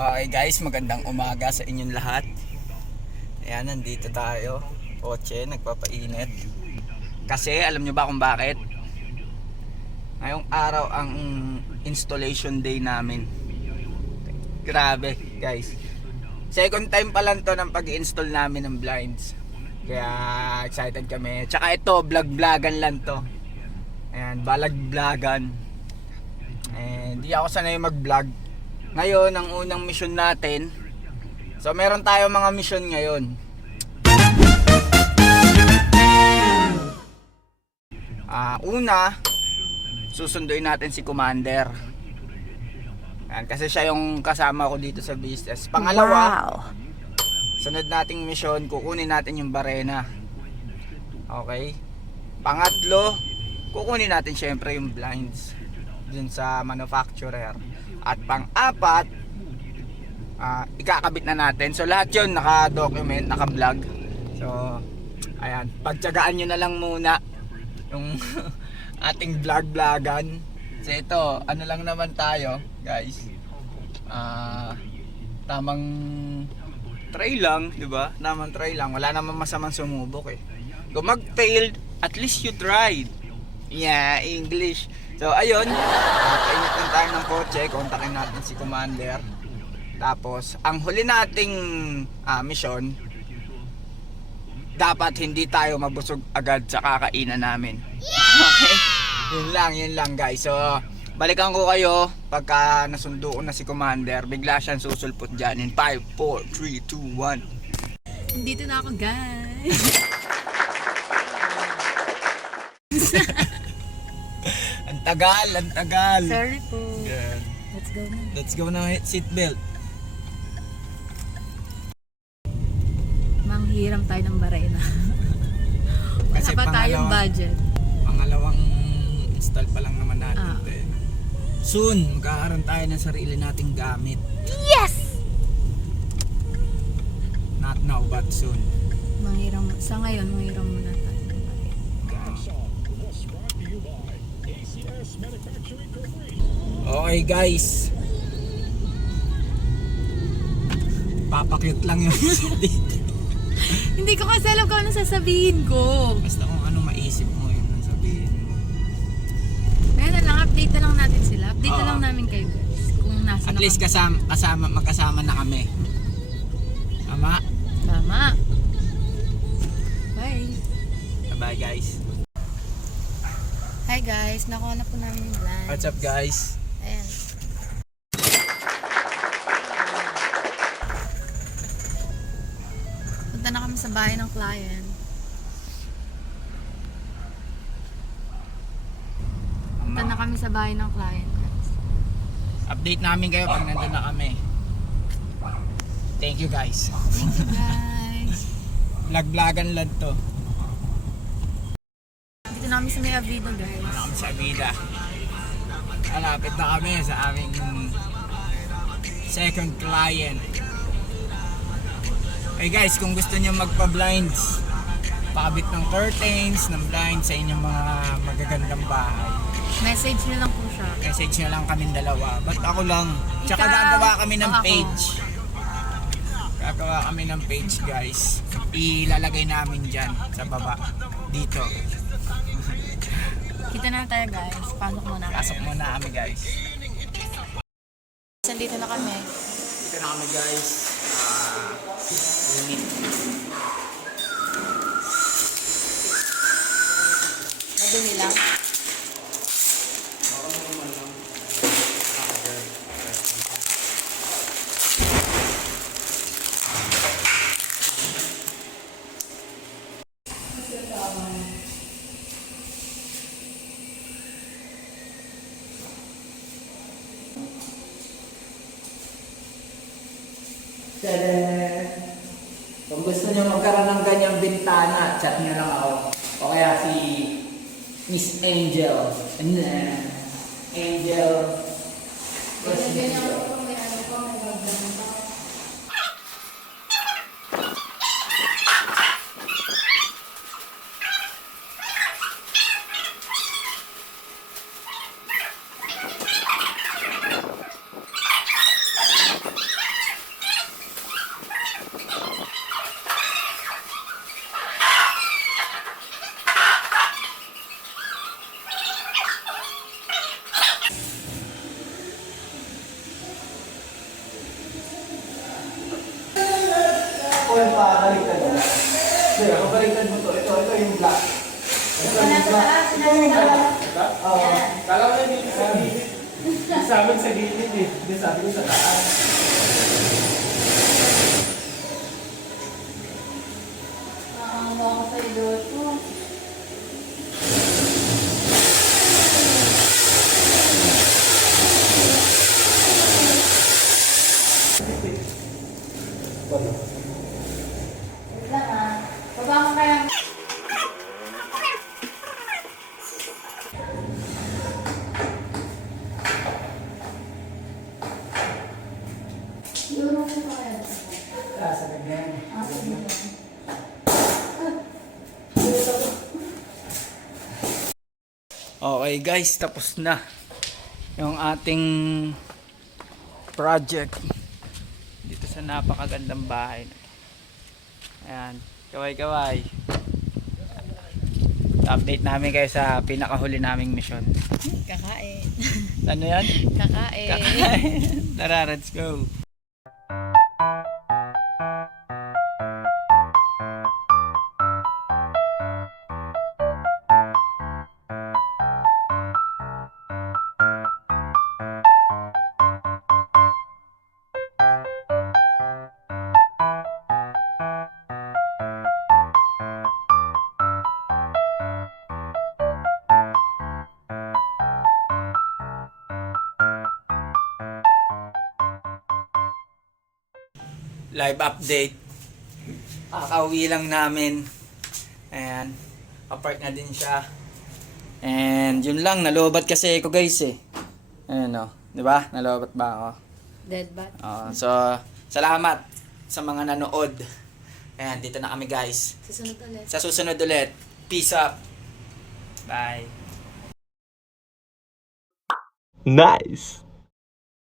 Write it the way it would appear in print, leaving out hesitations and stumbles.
Okay guys, magandang umaga sa inyong lahat. Ayan, nandito tayo. Kotse, nagpapainit. Kasi alam nyo ba kung bakit? Ngayong araw ang installation day namin. Grabe guys. Second time pa lang to ng pag-install namin ng blinds. Kaya excited kami. Tsaka ito, vlog-vlogan lang to. Ayan, balag-vlogan. Hindi ako sanay mag-vlog. Ngayon, ang unang mission natin. So, meron tayo mga mission ngayon. Una, susunduin natin si Commander. Yan, kasi siya yung kasama ko dito sa business. Pangalawa, sunod nating mission, kukunin natin yung barena. Okay? Pangatlo, kukunin natin syempre yung blinds dun sa manufacturer. At pang-apat, ikakabit na natin. So lahat yun naka-document, naka-vlog. So ayan, pagtyagaan nyo na lang muna yung ating vlog-vlogan. So ito, ano lang naman tayo guys, tamang try lang, di ba? Tamang try lang, wala namang masamang sumubok eh. Kung mag-failed, at least you tried. Yeah, English. So ayun, painit lang tayo ng kotse, kontakin natin si Commander. Tapos, ang huli nating mission, dapat hindi tayo mabusog agad sa kakainan namin. Okay? Yun lang guys. So, balikan ko kayo pagka nasundo ko na si Commander. Bigla siyang susulpot dyan in 5, 4, 3, 2, 1. Dito na ako guys. Ang tagal. Sorry po. Yeah. Let's go na. Let's go na, seatbelt. Manghiram tayo ng barena. Wala Kasi pa tayong budget. Pangalawang install pa lang naman natin. Soon, magkakaroon tayo ng sarili nating gamit. Yes! Not now, but soon. Sa ngayon, manghiram muna tayo ng barena. Okay guys, papakyut lang yun. Hindi ko kasi alam kung ano sasabihin ko. Basta kung ano maisip mo yun ang sabihin mo. Kaya na lang, update na lang natin sila. Update na lang namin kayo guys. Kung nasa At least magkasama na kami. Tama? Tama. Bye. Bye guys. Hi guys, nakuha na po namin yung blinds. What's up guys? Ayan. Punta na kami sa bahay ng client. Punta na kami sa bahay ng client, guys. Update namin kayo pag nandun na kami. Thank you guys. Thank you guys. Vlog-vlogan lang to. Dito na kami sa May Avido, guys. Ano kami sa Vida. Malapit na kami sa aming second client. Okay guys, kung gusto niyo magpa-blinds, pakabit ng curtains, ng blinds sa inyong mga magagandang bahay, Message nyo lang po siya. message nyo lang kaming dalawa. Ba't ako lang? Tsaka gagawa kami ng Ako. page. Gagawa kami ng page guys. Ilalagay namin dyan sa baba. Dito. Kita na tayo, guys. Pasok muna. Pasok muna kami guys. Dito na kami. Dito na kami guys. Unit. Madumi lang. Kung gusto nyo magkaroon ng ganyang bintana, chat nyo lang ako. O kaya si Miss Angel. Angel. baliktad mo. Hindi, baliktad mo to. Ito yung black. Ito yung black. Ito yung black. Oo. Kala ko na dito sa gilid. Sabi sa gilid eh. Hindi sabi ko sa taas. Nakahawa ko sa idol ko. Wait lang ah. Baba mo kaya. Euro ko pa kaya. Sa ganyan. Sige. Okay guys, tapos na yung ating project dito sa napakagandang bahay. Ayan, kaway-kaway. Update namin kayo sa pinakahuli naming mission. Kakain. Ano yan? Kakain. Tara, let's go. Live update. Kakauwi lang namin. Ayan. Apart na din siya. And yun lang, nalobat kasi ako guys eh. Ayan o. Diba? Nalobat ba ako? Dead bat. So, salamat sa mga nanood. Ayan, dito na kami guys. Susunod ulit. Sa susunod ulit. Peace up. Bye. Nice!